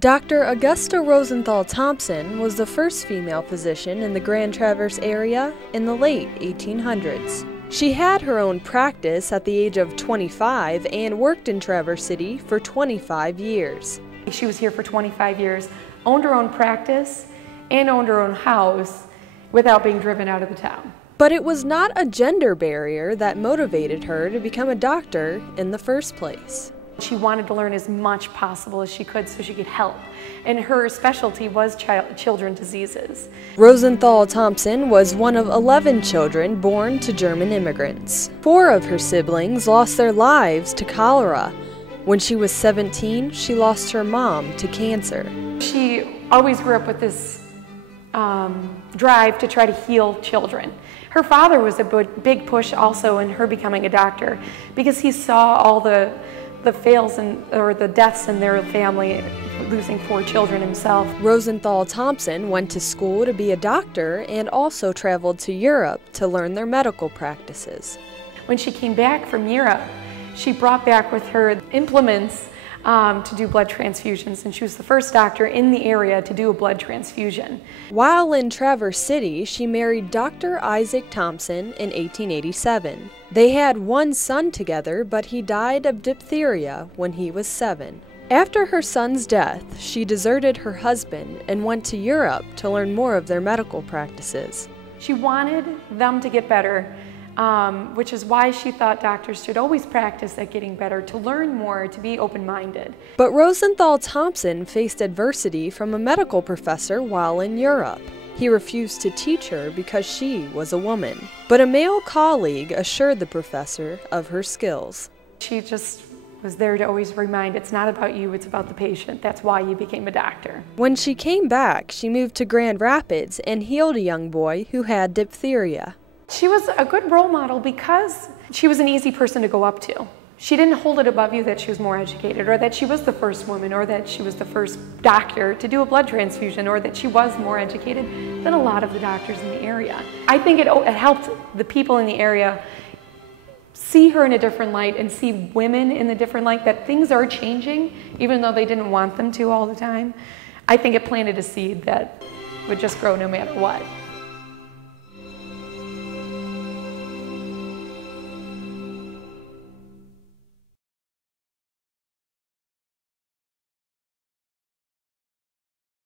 Dr. Augusta Rosenthal-Thompson was the first female physician in the Grand Traverse area in the late 1800s. She had her own practice at the age of 25 and worked in Traverse City for 25 years. She was here for 25 years, owned her own practice, and owned her own house without being driven out of the town. But it was not a gender barrier that motivated her to become a doctor in the first place. She wanted to learn as much possible as she could so she could help, and her specialty was children's diseases. Rosenthal-Thompson was one of 11 children born to German immigrants. 4 of her siblings lost their lives to cholera. When she was 17, she lost her mom to cancer. She always grew up with this drive to try to heal children. Her father was a big push also in her becoming a doctor because he saw all the fails or the deaths in their family, losing 4 children himself. Rosenthal-Thompson went to school to be a doctor and also traveled to Europe to learn their medical practices. When she came back from Europe, she brought back with her implements to do blood transfusions, and she was the first doctor in the area to do a blood transfusion. While in Traverse City, she married Doctor Isaac Thompson in 1887. They had 1 son together, but he died of diphtheria when he was 7. After her son's death, she deserted her husband and went to Europe to learn more of their medical practices. She wanted them to get better, which is why she thought doctors should always practice at getting better, to learn more, to be open-minded. But Rosenthal-Thompson faced adversity from a medical professor while in Europe. He refused to teach her because she was a woman. But a male colleague assured the professor of her skills. She just was there to always remind, it's not about you, it's about the patient. That's why you became a doctor. When she came back, she moved to Grand Rapids and healed a young boy who had diphtheria. She was a good role model because she was an easy person to go up to. She didn't hold it above you that she was more educated, or that she was the first woman, or that she was the first doctor to do a blood transfusion, or that she was more educated than a lot of the doctors in the area. I think it helped the people in the area see her in a different light and see women in a different light, that things are changing, even though they didn't want them to all the time. I think it planted a seed that would just grow no matter what.